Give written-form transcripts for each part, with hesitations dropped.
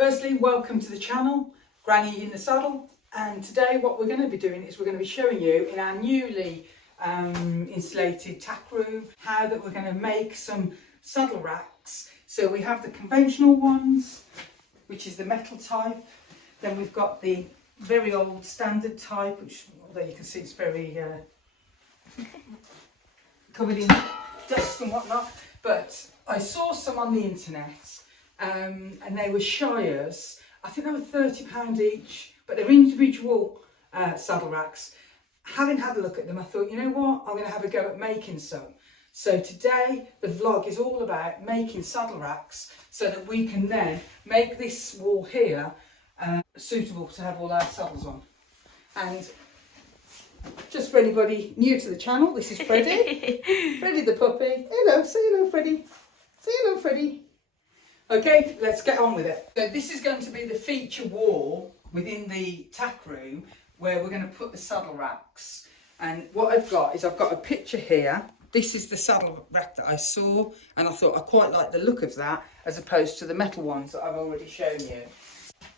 Firstly, welcome to the channel, Granny in the Saddle, and today what we're going to be doing is we're going to be showing you in our newly insulated tack room how that we're going to make some saddle racks. So we have the conventional ones, which is the metal type, then we've got the very old standard type, which although you can see it's very covered in dust and whatnot, but I saw some on the internet and they were Shires. I think they were £30 each, but they're individual saddle racks. Having had a look at them, I thought, you know what, I'm going to have a go at making some. So today the vlog is all about making saddle racks so that we can then make this wall here suitable to have all our saddles on. And just for anybody new to the channel, this is Freddie. Freddie the puppy. Hello, say hello Freddie. Say hello Freddie. Okay, let's get on with it. So this is going to be the feature wall within the tack room where we're going to put the saddle racks. And what I've got is I've got a picture here. This is the saddle rack that I saw, and I thought I quite like the look of that as opposed to the metal ones that I've already shown you.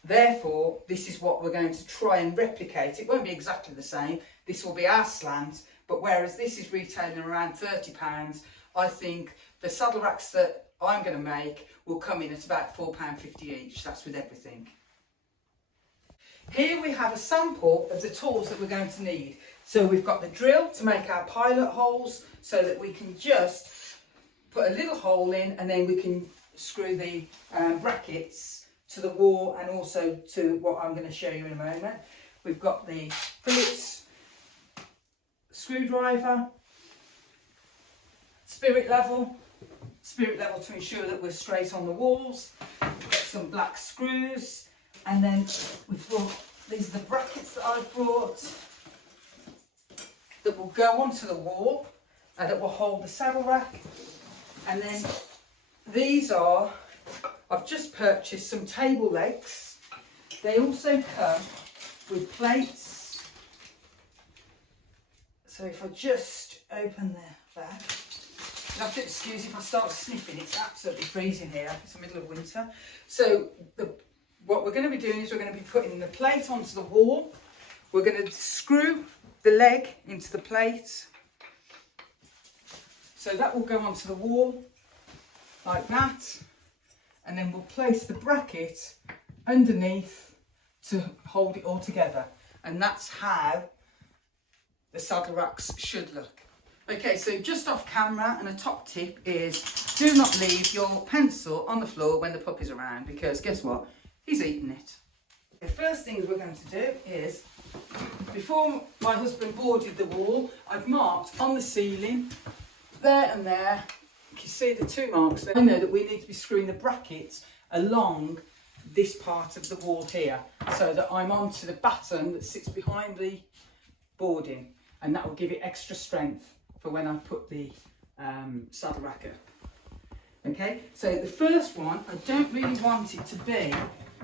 Therefore, this is what we're going to try and replicate. It won't be exactly the same. This will be our slant, but whereas this is retailing around £30, I think the saddle racks that I'm going to make will come in at about £4.50 each. That's with everything. Here we have a sample of the tools that we're going to need. So we've got the drill to make our pilot holes so that we can just put a little hole in and then we can screw the brackets to the wall and also to what I'm going to show you in a moment. We've got the Phillips screwdriver, spirit level to ensure that we're straight on the walls. We've got some black screws, and then we've brought, these are the brackets that I've brought that will go onto the wall and that will hold the saddle rack. And then these are, I've just purchased some table legs. They also come with plates. So if I just open that, you have to excuse if I start sniffing, it's absolutely freezing here, it's the middle of winter. So what we're going to be doing is we're going to be putting the plate onto the wall. We're going to screw the leg into the plate. So that will go onto the wall like that. And then we'll place the bracket underneath to hold it all together. And that's how the saddle racks should look. Okay, so just off camera, and a top tip is do not leave your pencil on the floor when the puppy's around, because guess what? He's eating it. The first thing we're going to do is, before my husband boarded the wall, I've marked on the ceiling, there and there. You can see the two marks there. I know that we need to be screwing the brackets along this part of the wall here, so that I'm onto the batten that sits behind the boarding, and that will give it extra strength for when I put the saddle rack up. Okay, so the first one, I don't really want it to be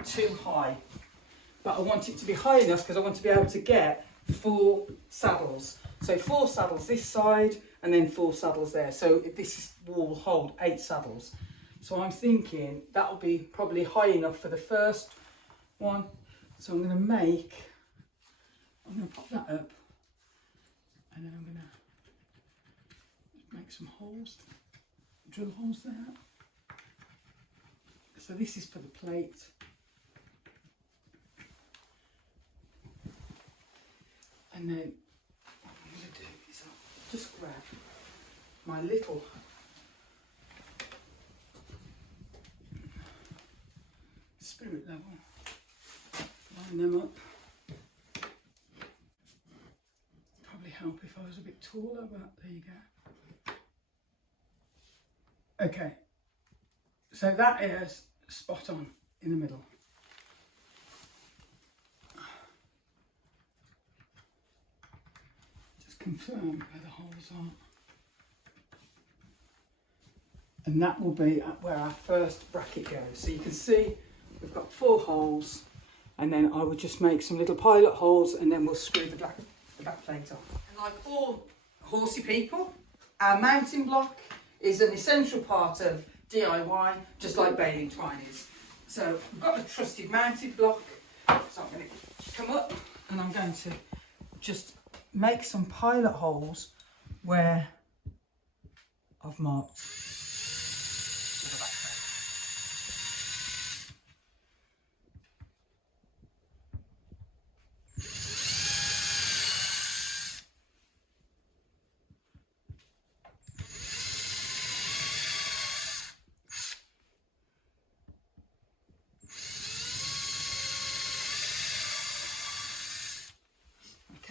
too high, but I want it to be high enough because I want to be able to get 4 saddles. So 4 saddles this side and then 4 saddles there. So this wall will hold 8 saddles. So I'm thinking that will be probably high enough for the first one. So I'm going to pop that up, and then I'm going to make some holes, drill holes there. So this is for the plate. And then what I'm going to do is I'll just grab my little spirit level, line them up. Probably help if I was a bit taller, but there you go. Okay, so that is spot on in the middle. Just confirm where the holes are. And that will be where our first bracket goes. So you can see we've got 4 holes, and then I would just make some little pilot holes, and then we'll screw the back plate off. And like all horsey people, our mounting block is an essential part of DIY, just like baling twine is. So we've got the trusted mounted block. So I'm going to come up and I'm going to just make some pilot holes where I've marked.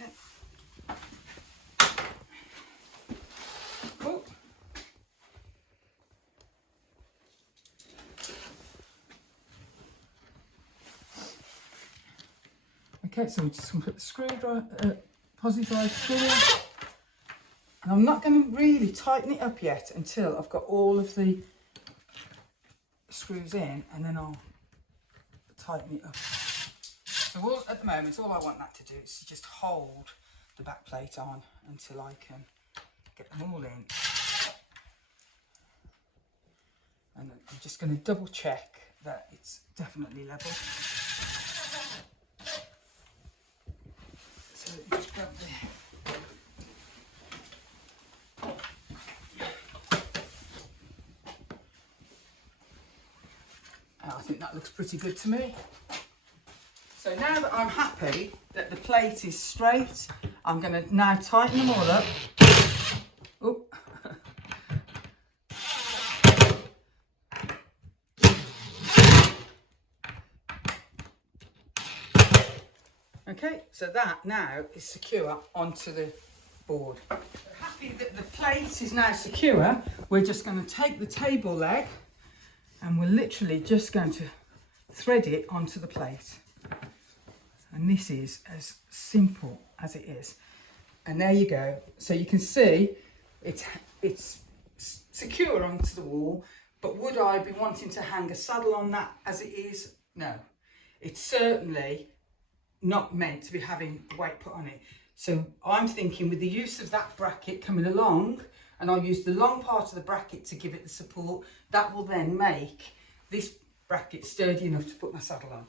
Okay. Cool. Okay, so we're just going to put the screwdriver, posi drive through it. And I'm not going to really tighten it up yet until I've got all of the screws in, and then I'll tighten it up. So at the moment, all I want that to do is to just hold the back plate on until I can get them all in. And I'm just going to double check that it's definitely level. So just grab the I think that looks pretty good to me. So now that I'm happy that the plate is straight, I'm going to now tighten them all up. Oh. Okay, so that now is secure onto the board. Happy that the plate is now secure, we're just going to take the table leg and we're literally just going to thread it onto the plate. And this is as simple as it is. And there you go. So you can see it's secure onto the wall, but would I be wanting to hang a saddle on that as it is? No. It's certainly not meant to be having weight put on it. So I'm thinking with the use of that bracket coming along, and I'll use the long part of the bracket to give it the support, that will then make this bracket sturdy enough to put my saddle on.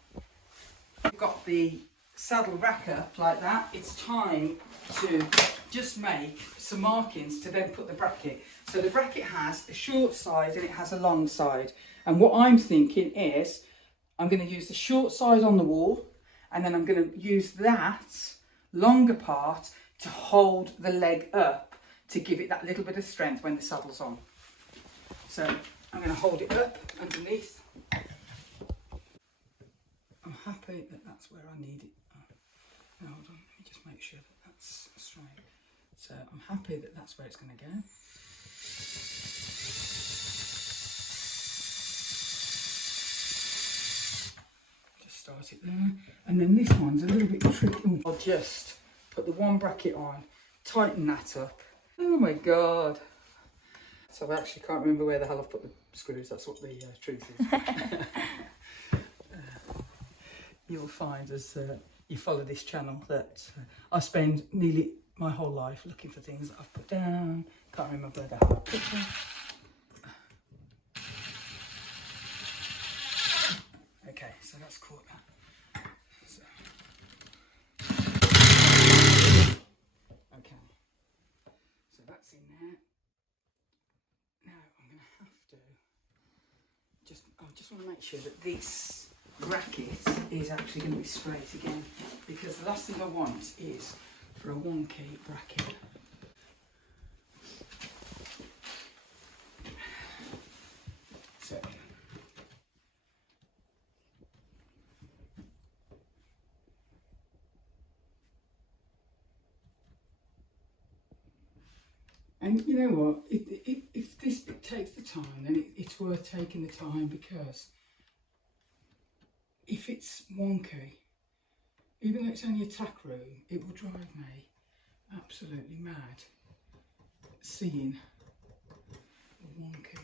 I've got the saddle rack up like that. It's time to just make some markings to then put the bracket. So the bracket has a short side and it has a long side. And what I'm thinking is I'm going to use the short side on the wall, and then I'm going to use that longer part to hold the leg up to give it that little bit of strength when the saddle's on. So I'm going to hold it up underneath. I'm happy that that's where I need it. Hold on, let me just make sure that that's straight. So I'm happy that that's where it's going to go. Just start it there. And then this one's a little bit tricky. I'll just put the one bracket on, tighten that up. Oh my God. So I actually can't remember where the hell I've put the screws. That's what the truth is. You'll find as you follow this channel that I spend nearly my whole life looking for things that I've put down. Can't remember where the hell I put them. Okay, so that's caught that. So. Okay, so that's in there. Now I'm going to have to I just want to make sure that this bracket is actually going to be straight again, because the last thing I want is for a wonky bracket. So and you know what, if this bit takes the time, then it's worth taking the time, because if it's wonky, even though it's only a tack room, it will drive me absolutely mad seeing wonky.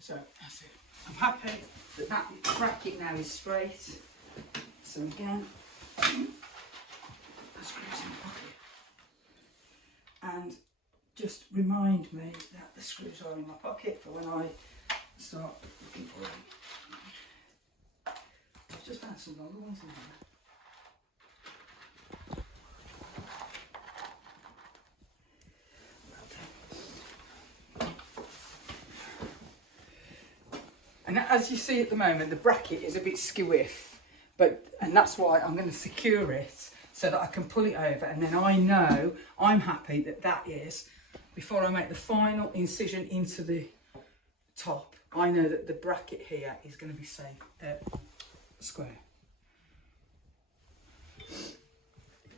So that's it. I'm happy that that bracket now is straight. So again, the screws in the pocket. And just remind me that the screws are in my pocket for when I start looking for them. just found some longer ones in there. And as you see at the moment, the bracket is a bit skew-iff, and that's why I'm going to secure it so that I can pull it over, and then I know I'm happy that that is, before I make the final incision into the top, I know that the bracket here is going to be safe, square. So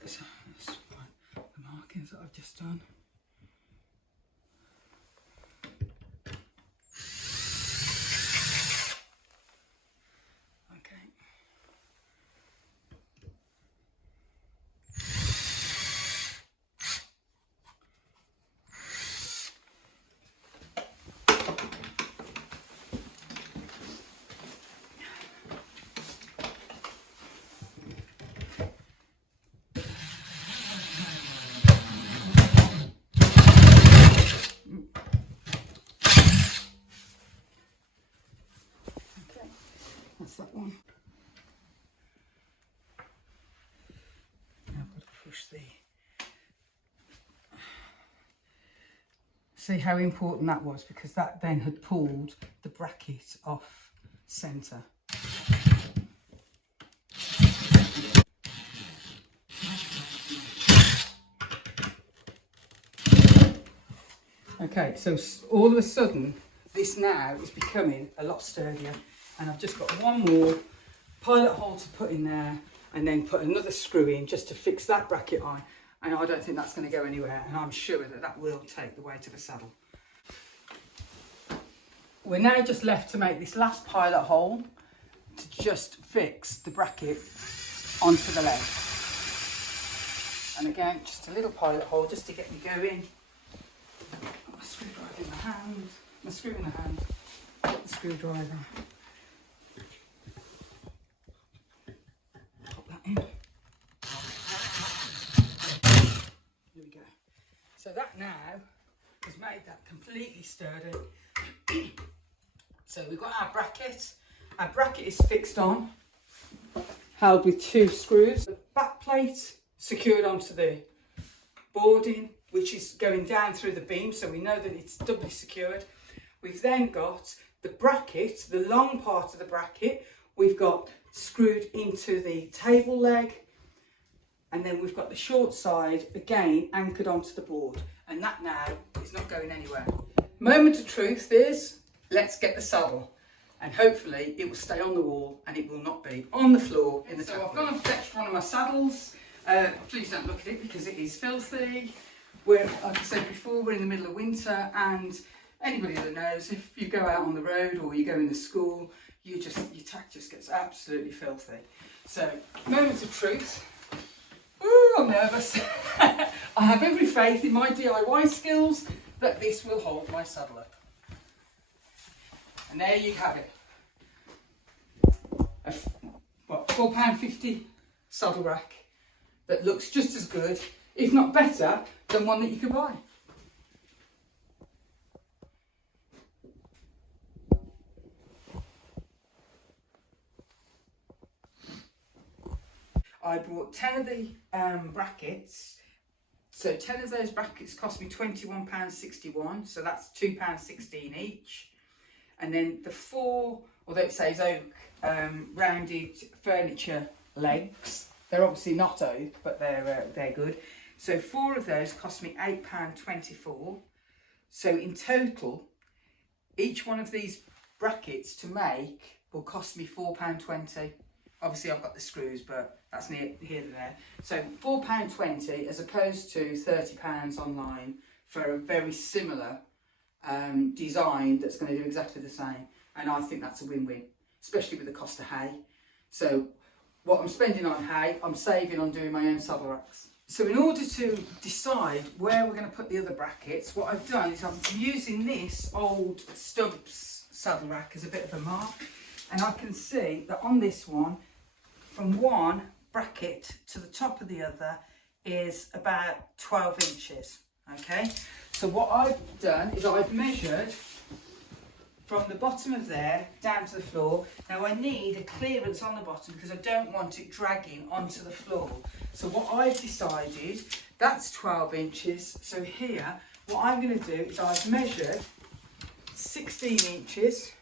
let's find the markings that I've just done. That's that one. Now I've got to push the... See how important that was, because that then had pulled the bracket off centre. Okay, so all of a sudden, this now is becoming a lot sturdier. And I've just got one more pilot hole to put in there, and then put another screw in just to fix that bracket on. And I don't think that's going to go anywhere, and I'm sure that that will take the weight of the saddle. We're now just left to make this last pilot hole to just fix the bracket onto the leg. And again, just a little pilot hole just to get me going. Got my screwdriver in the hand, my screw in the hand, got the screwdriver. In. Here we go. So that now has made that completely sturdy. So we've got our bracket. Our bracket is fixed on, held with 2 screws. The back plate secured onto the boarding, which is going down through the beam, so we know that it's doubly secured. We've then got the bracket, the long part of the bracket, we've got screwed into the table leg, and then we've got the short side again anchored onto the board, and that now is not going anywhere. Moment of truth is, let's get the saddle, and hopefully it will stay on the wall and it will not be on the floor in the So I've gone and fetched one of my saddles. Please don't look at it because it is filthy. Like I said before, we're in the middle of winter, and anybody that knows, if you go out on the road or you go in the school, your tack just gets absolutely filthy. So, moments of truth. Ooh, I'm nervous. I have every faith in my DIY skills that this will hold my saddle up. And there you have it. A £4.50 saddle rack that looks just as good, if not better, than one that you could buy. I bought 10 of the brackets, so 10 of those brackets cost me £21.61, so that's £2.16 each. And then the 4, although it says oak, rounded furniture legs, they're obviously not oak, but they're good. So 4 of those cost me £8.24. So in total, each one of these brackets to make will cost me £4.20. Obviously I've got the screws, but that's here and there. So £4.20 as opposed to £30 online for a very similar design that's going to do exactly the same. And I think that's a win-win, especially with the cost of hay. So what I'm spending on hay, I'm saving on doing my own saddle racks. So in order to decide where we're going to put the other brackets, what I've done is I'm using this old Stubbs saddle rack as a bit of a mark. And I can see that on this one, from one bracket to the top of the other is about 12 inches. Okay, so what I've done is I've measured from the bottom of there down to the floor. Now I need a clearance on the bottom because I don't want it dragging onto the floor. So what I've decided, that's 12 inches. So here, what I'm going to do is I've measured 16 inches.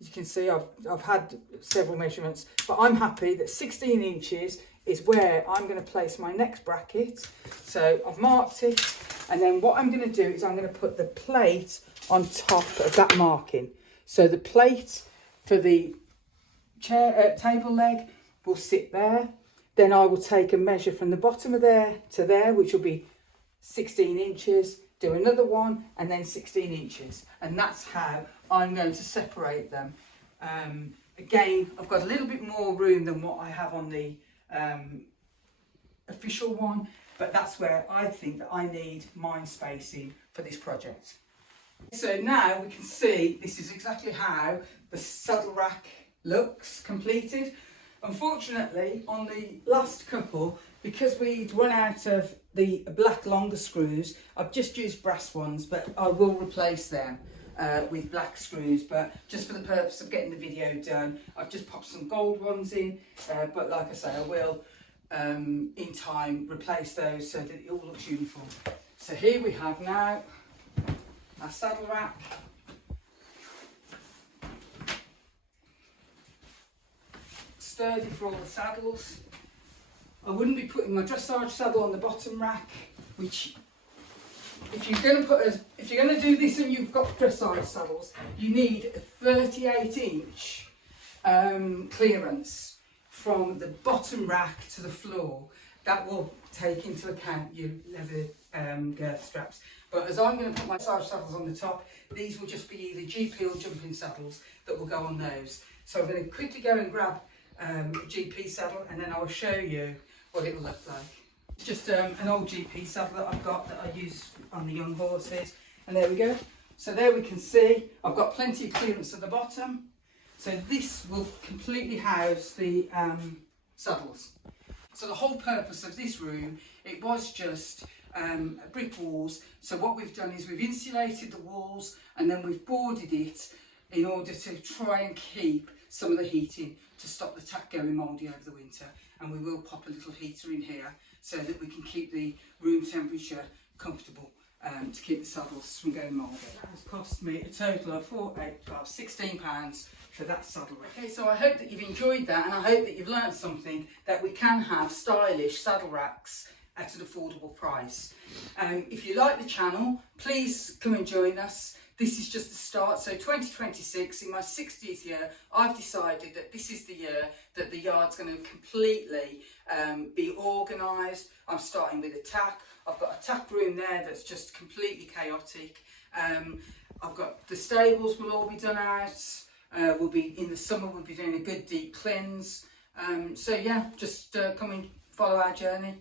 As you can see, I've had several measurements, but I'm happy that 16 inches is where I'm going to place my next bracket. So I've marked it, and then what I'm going to do is I'm going to put the plate on top of that marking. So the plate for the table leg will sit there. Then I will take a measure from the bottom of there to there, which will be 16 inches, do another one, and then 16 inches. And that's how I'm going to separate them. Again, I've got a little bit more room than what I have on the official one, but that's where I think that I need mine spacing for this project. So now we can see this is exactly how the saddle rack looks completed. Unfortunately, on the last couple, because we'd run out of the black longer screws, I've just used brass ones, but I will replace them with black screws. But just for the purpose of getting the video done, I've just popped some gold ones in, but like I say, I will in time replace those so that it all looks uniform. So here we have now our saddle rack. Sturdy for all the saddles. I wouldn't be putting my dressage saddle on the bottom rack, which if you're going to do this and you've got dressage saddles, you need a 38 inch clearance from the bottom rack to the floor. That will take into account your leather girth straps. But as I'm going to put my dressage saddles on the top, these will just be either GP or jumping saddles that will go on those. So I'm going to quickly go and grab a GP saddle, and then I will show you what it will look like. It's just an old GP saddle that I've got that I use on the young horses, and there we go. So there we can see I've got plenty of clearance at the bottom, so this will completely house the saddles. So the whole purpose of this room, it was just brick walls. So what we've done is we've insulated the walls, and then we've boarded it in order to try and keep some of the heating to stop the tack going mouldy over the winter. And we will pop a little heater in here so that we can keep the room temperature comfortable to keep the saddles from going mouldy. That has cost me a total of £16 for that saddle rack. Okay, so I hope that you've enjoyed that, and I hope that you've learned something, that we can have stylish saddle racks at an affordable price. If you like the channel, please come and join us. This is just the start. So 2026, in my 60th year, I've decided that this is the year that the yard's going to completely be organised. I'm starting with a tack. I've got a tack room there that's just completely chaotic. I've got the stables will all be done out. We'll be in the summer. We'll be doing a good deep cleanse. So yeah, just come and follow our journey.